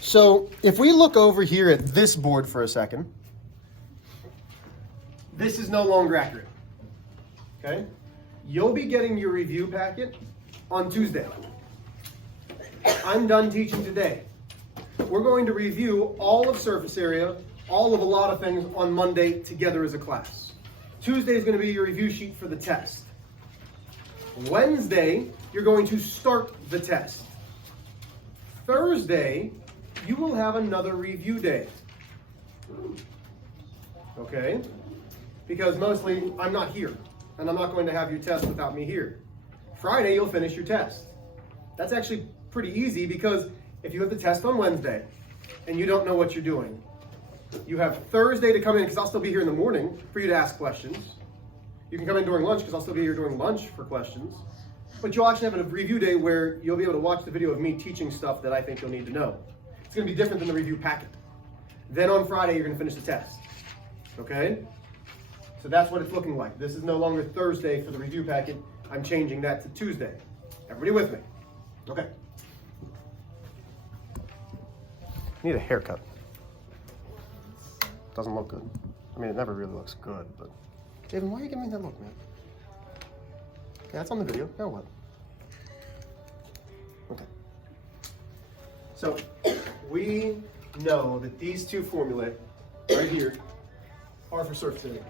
So if we look over here at this board for a second, this is no longer accurate. Okay? You'll be getting your review packet on Tuesday. I'm done teaching today. We're going to review all of surface area, all of a lot of things on Monday together as a class. Tuesday is going to be your review sheet for the test. Wednesday, you're going to start the test. Thursday, you will have another review day. Okay? Because mostly I'm not here, and I'm not going to have you test without me here. Friday, you'll finish your test. That's actually pretty easy because if you have the test on Wednesday and you don't know what you're doing, you have Thursday to come in because I'll still be here in the morning for you to ask questions. You can come in during lunch because I'll still be here during lunch for questions. But you'll actually have a review day where you'll be able to watch the video of me teaching stuff that I think you'll need to know. It's going to be different than the review packet. Then on Friday, you're going to finish the test. Okay? So that's what it's looking like. This is no longer Thursday for the review packet. I'm changing that to Tuesday. Everybody with me? Okay. Need a haircut. Doesn't look good. I mean, it never really looks good, but... David, why are you giving me that look, man? Okay, that's on the video. Now what? Okay. So, we know that these two formulae right here are for surface area.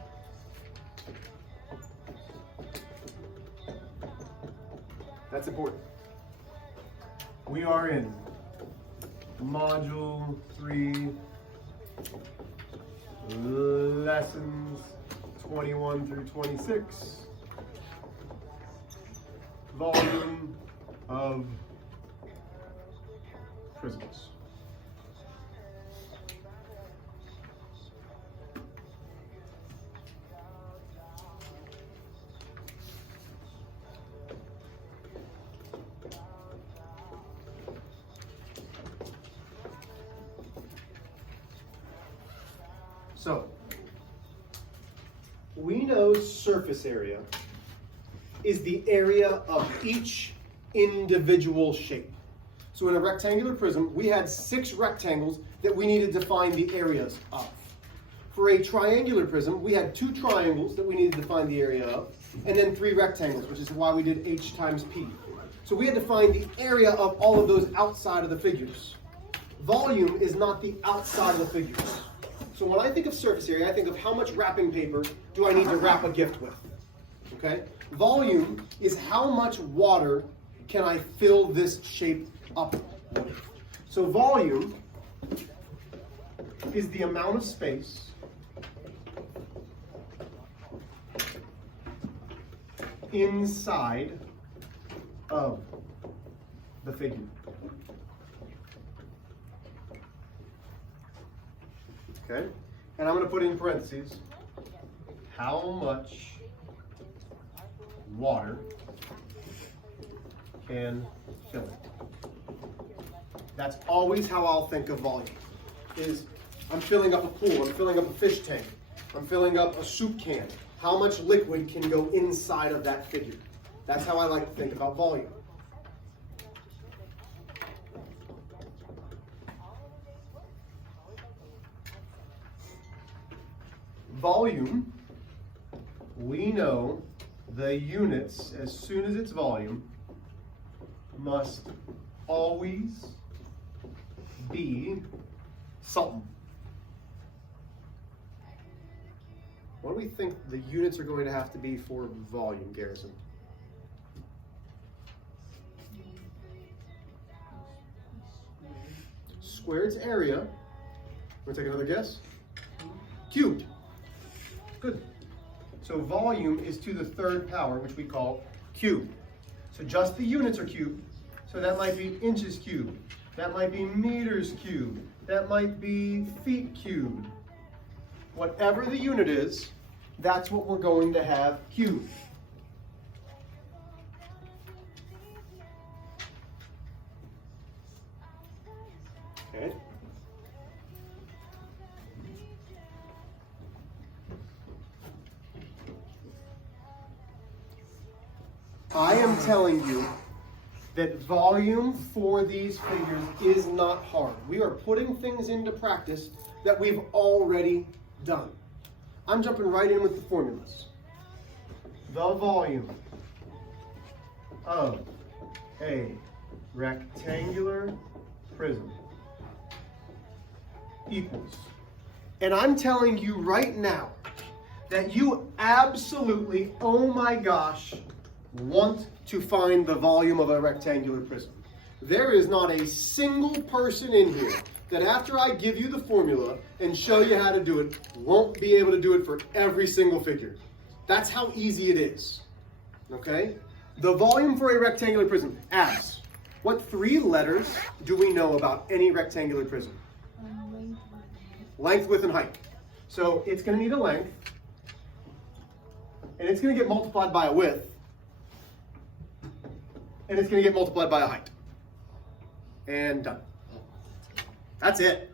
That's important. We are in Module 3, Lessons 21 through 26, Volume of Prisms. So, we know surface area is the area of each individual shape. So in a rectangular prism, we had 6 rectangles that we needed to find the areas of. For a triangular prism, we had 2 triangles that we needed to find the area of, and then 3 rectangles, which is why we did H times P. So we had to find the area of all of those outside of the figures. Volume is not the outside of the figures. So when I think of surface area, I think of how much wrapping paper do I need to wrap a gift with, okay? Volume is how much water can I fill this shape up with. So volume is the amount of space inside of the figure. Okay, and I'm going to put in parentheses how much water can fill it. That's always how I'll think of volume. Is I'm filling up a pool, I'm filling up a fish tank, I'm filling up a soup can. How much liquid can go inside of that figure? That's how I like to think about volume. Volume, we know the units, as soon as it's volume, must always be something. What do we think the units are going to have to be for volume, Garrison? Squared area. Want to take another guess? Cubed. Good. So volume is to the 3rd power, which we call cubed. So just the units are cubed. So that might be inches cubed. That might be meters cubed. That might be feet cubed. Whatever the unit is, that's what we're going to have cubed. Okay. I am telling you that volume for these figures is not hard. We are putting things into practice that we've already done. I'm jumping right in with the formulas. The volume of a rectangular prism equals. And I'm telling you right now that you absolutely, oh my gosh, want to find the volume of a rectangular prism. There is not a single person in here that after I give you the formula and show you how to do it, won't be able to do it for every single figure. That's how easy it is. Okay? The volume for a rectangular prism. Abs. What 3 letters do we know about any rectangular prism? Length, width, and height. So it's going to need a length, and it's going to get multiplied by a width, and it's going to get multiplied by a height. And done. That's it.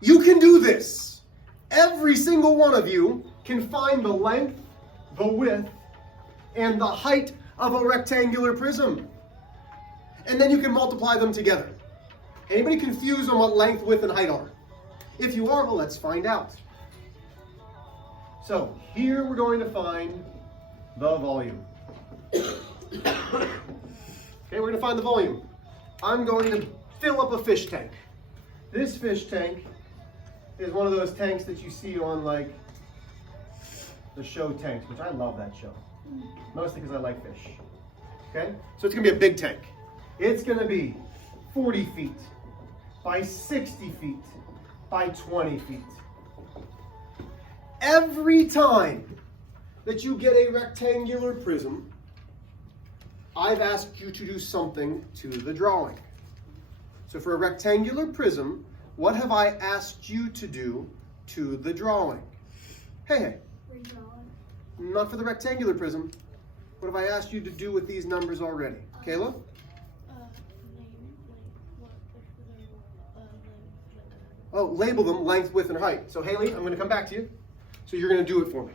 You can do this. Every single one of you can find the length, the width, and the height of a rectangular prism. And then you can multiply them together. Anybody confused on what length, width, and height are? If you are, well, let's find out. So here we're going to find the volume. Okay, we're going to find the volume. I'm going to fill up a fish tank. This fish tank is one of those tanks that you see on like the show tanks, which I love that show. Mostly because I like fish. Okay, so it's going to be a big tank. It's going to be 40 feet by 60 feet by 20 feet. Every time that you get a rectangular prism, I've asked you to do something to the drawing. So for a rectangular prism, what have I asked you to do to the drawing? Hey. Redraw it. Not for the rectangular prism. What have I asked you to do with these numbers already? Kayla? Oh, label them length, width, and height. So Haley, I'm going to come back to you. So you're going to do it for me.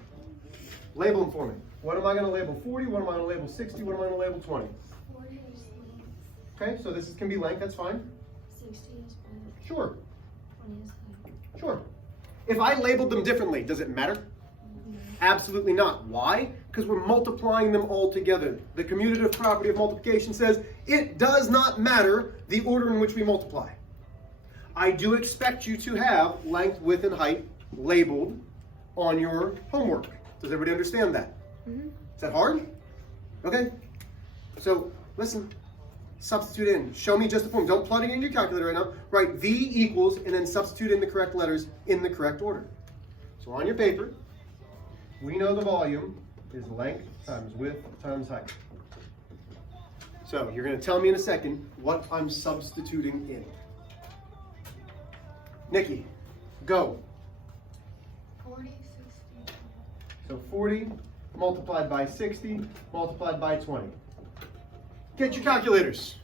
Label them for me. What am I going to label 40? What am I going to label 60? What am I going to label 20? 40 is length. Okay, so this can be length, that's fine. 60 is width. Sure. 20 is height. Sure. If I labeled them differently, does it matter? No. Absolutely not. Why? Because we're multiplying them all together. The commutative property of multiplication says it does not matter the order in which we multiply. I do expect you to have length, width, and height labeled on your homework. Does everybody understand that? Mm-hmm. Is that hard? Okay. So listen, substitute in. Show me just the form. Don't plug it in your calculator right now. Write V equals and then substitute in the correct letters in the correct order. So on your paper, we know the volume is length times width times height. So you're going to tell me in a second what I'm substituting in. Nikki, go. 40, 60. So 40 multiplied by 60 multiplied by 20. Get your calculators.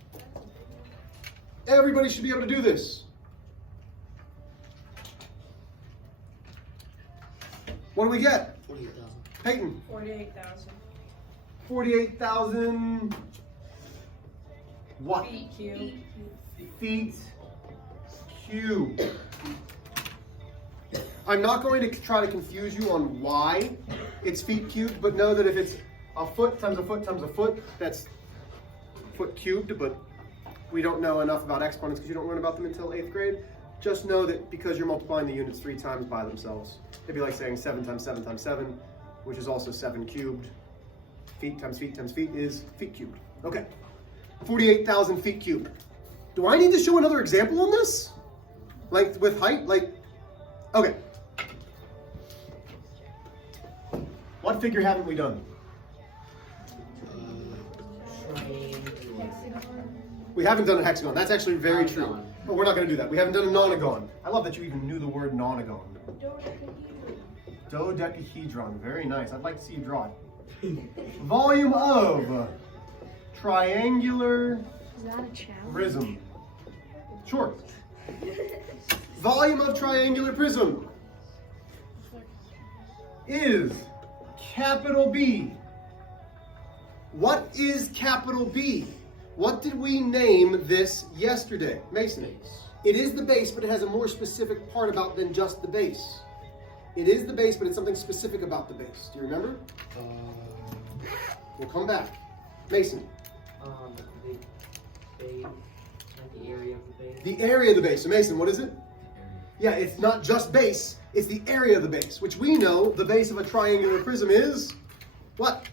Everybody should be able to do this. What do we get? 48,000. Peyton. 48,000. 48,000 what? Feet cubed. Feet cubed. I'm not going to try to confuse you on why it's feet cubed, but know that if it's a foot times a foot times a foot, that's foot cubed, but we don't know enough about exponents because you don't learn about them until 8th grade. Just know that because you're multiplying the units 3 times by themselves, it'd be like saying 7 times 7 times 7, which is also 7 cubed. Feet times feet times feet is feet cubed. Okay, 48,000 feet cubed. Do I need to show another example on this? Length, width, height? Like, okay. What figure haven't we done? We haven't done a hexagon. That's actually very true. But we're not going to do that. We haven't done a nonagon. I love that you even knew the word nonagon. Dodecahedron. Very nice. I'd like to see you draw it. Volume of triangular Is that a challenge? prism. Sure. Volume of triangular prism is capital B. What is capital B? What did we name this yesterday? Mason. It is the base, but it has a more specific part about than just the base. It is the base, but it's something specific about the base. Do you remember? We'll come back. Mason. The area of the base. The area of the base. So Mason, what is it? Yeah, it's not just base, it's the area of the base, which we know the base of a triangular prism is what?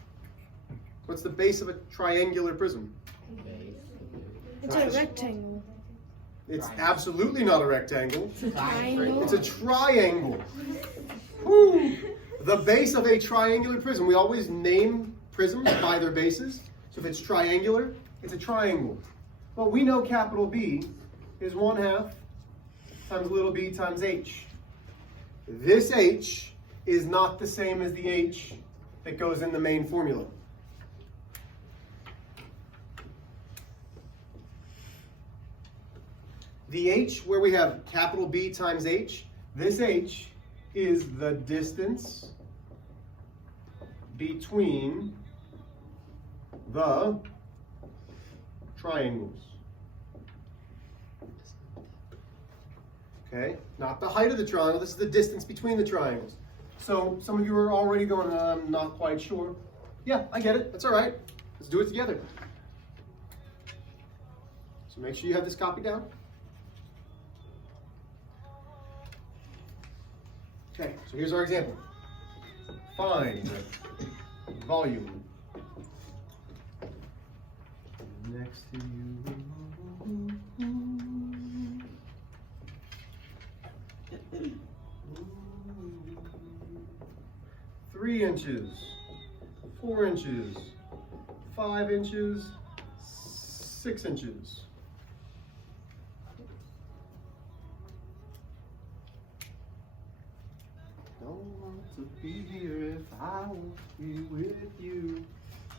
What's the base of a triangular prism? It's a rectangle. It's absolutely not a rectangle. It's a triangle. It's a triangle. Woo. The base of a triangular prism. We always name prisms by their bases. So if it's triangular, it's a triangle. Well, we know capital B is 1/2 times little b times h. This h is not the same as the h that goes in the main formula. The h, where we have capital B times h, this h is the distance between the triangles. Okay, not the height of the triangle, this is the distance between the triangles. So some of you are already going, I'm not quite sure. Yeah, I get it, that's all right. Let's do it together. So make sure you have this copied down. Okay, so here's our example. Find volume next to you. 3 inches, 4 inches, 5 inches, 6 inches. Don't want to be here if I won't be with you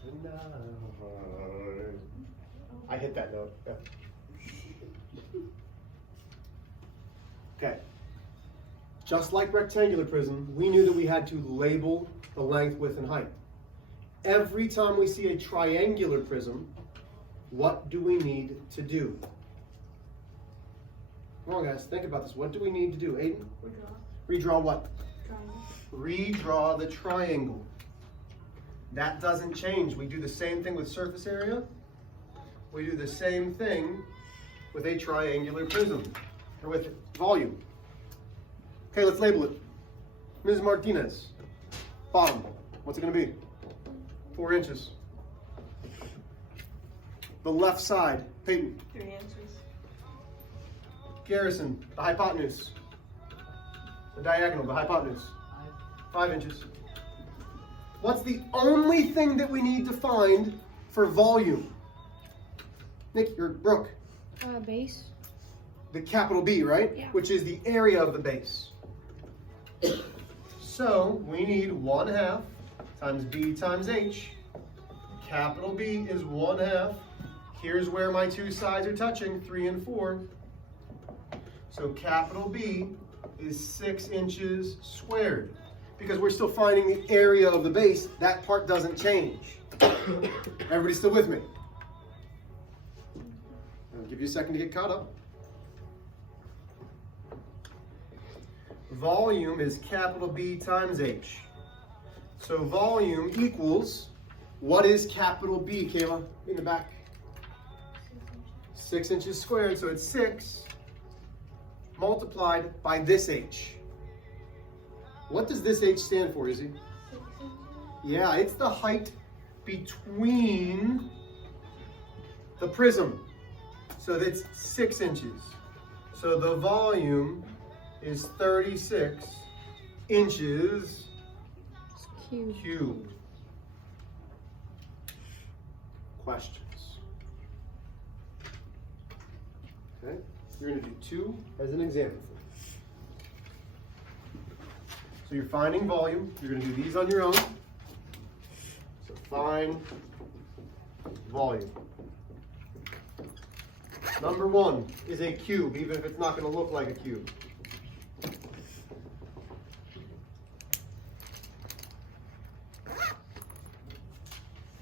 tonight. I hit that note. Yeah. Okay. Just like rectangular prism, we knew that we had to label the length, width, and height. Every time we see a triangular prism, what do we need to do? Come on, guys, think about this. What do we need to do? Aiden? Redraw what? Triangle. Redraw the triangle. That doesn't change. We do the same thing with surface area. We do the same thing with a triangular prism, or with volume. Okay, let's label it. Ms. Martinez, bottom, what's it gonna be? 4 inches. The left side, Peyton. 3 inches. Garrison, the hypotenuse. The diagonal, the hypotenuse. 5 inches. What's the only thing that we need to find for volume? Nick, or Brooke? Base. The capital B, right? Yeah. Which is the area of the base. So we need 1/2 times B times H. Capital B is 1/2. Here's where my two sides are touching, 3 and 4. So capital B is 6 inches squared. Because we're still finding the area of the base, that part doesn't change. Everybody still with me? I'll give you a second to get caught up. Volume is capital B times H. So volume equals, what is capital B, Kayla, in the back? 6 inches squared, so it's 6 multiplied by this H. What does this H stand for, Izzy? 6 inches. Yeah, it's the height between the prism. So that's 6 inches. So the volume is 36 inches cubed. Questions? Okay, you're going to do 2 as an example. So you're finding volume. You're going to do these on your own. So find volume. Number 1 is a cube, even if it's not going to look like a cube.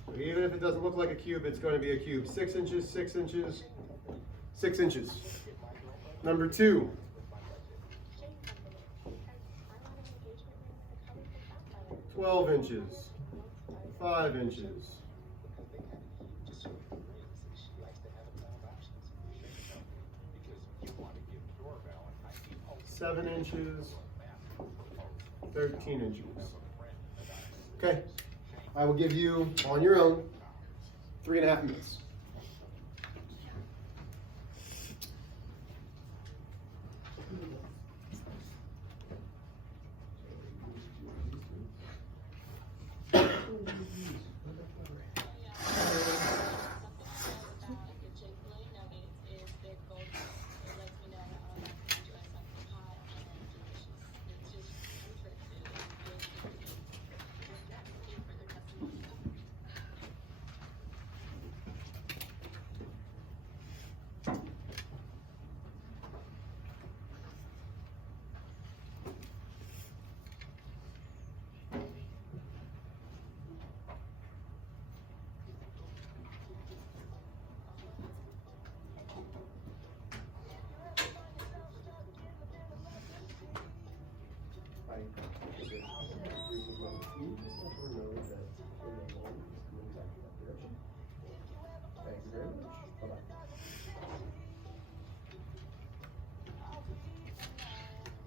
So Even if it doesn't look like a cube, it's going to be a cube. 6 inches, 6 inches, 6 inches. Number 2. 12 inches, 5 inches. 7 inches, 13 inches. Okay, I will give you, on your own, 3.5 minutes.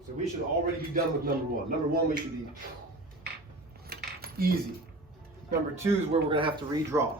So we should already be done with number 1. Number 1 we should be easy. Number 2 is where we're going to have to redraw.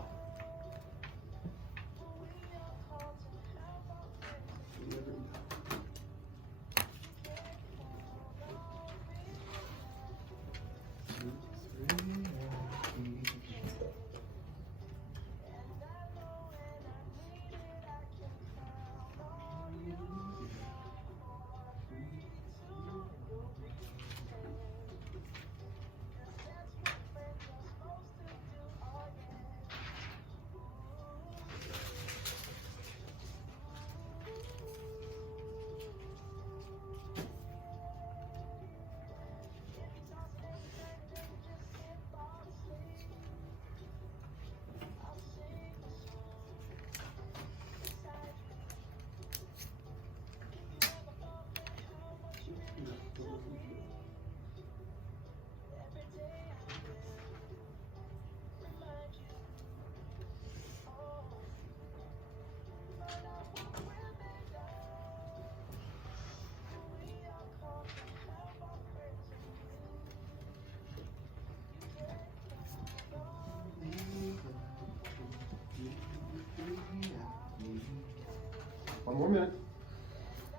One more minute.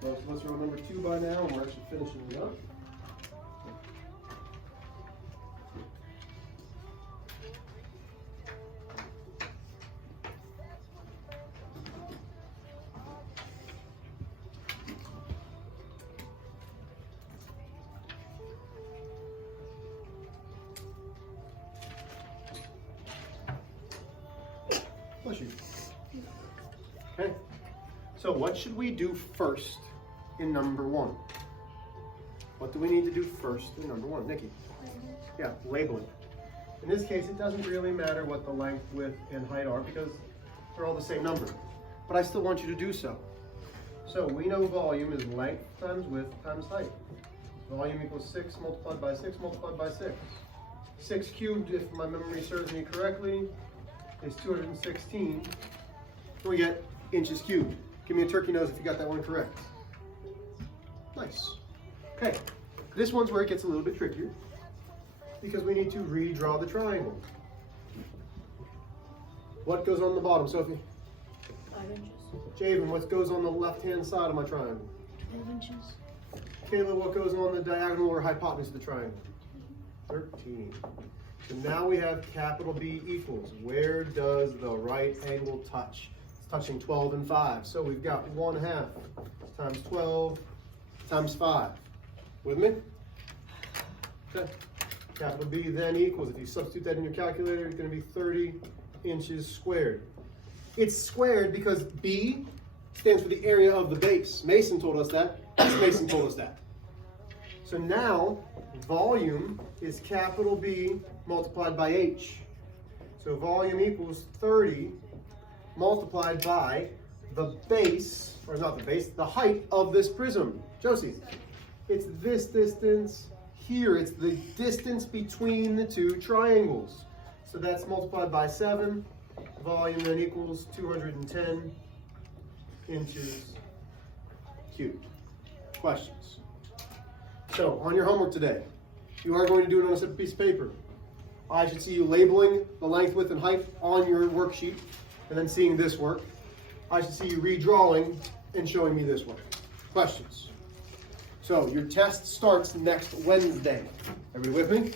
Most of us are on number 2 by now, and we're actually finishing it up. Bless you. Okay. So what should we do first in number 1? What do we need to do first in number 1? Nikki? Yeah, label it. In this case, it doesn't really matter what the length, width, and height are because they're all the same number. But I still want you to do so. So we know volume is length times width times height. Volume equals 6 multiplied by 6 multiplied by 6. 6 cubed, if my memory serves me correctly, is 216. We get inches cubed. Give me a turkey nose if you got that one correct. Nice. Okay, this one's where it gets a little bit trickier because we need to redraw the triangle. What goes on the bottom, Sophie? 5 inches. Javen, what goes on the left-hand side of my triangle? 12 inches. Kayla, what goes on the diagonal or hypotenuse of the triangle? 13. So now we have capital B equals. Where does the right angle touch? Touching 12 and 5. So we've got 1/2 times 12 times 5. With me? Okay. Capital B then equals, if you substitute that in your calculator, it's going to be 30 inches squared. It's squared because B stands for the area of the base. Mason told us that. Mason told us that. So now, volume is capital B multiplied by H. So volume equals 30 multiplied by the base, or not the base, the height of this prism. Josie, it's this distance here. It's the distance between the two triangles. So that's multiplied by 7. Volume then equals 210 inches cubed. Questions? So, on your homework today, you are going to do it on a separate piece of paper. I should see you labeling the length, width, and height on your worksheet, and then seeing this work. I should see you redrawing and showing me this work. Questions? So, your test starts next Wednesday. Everybody with me?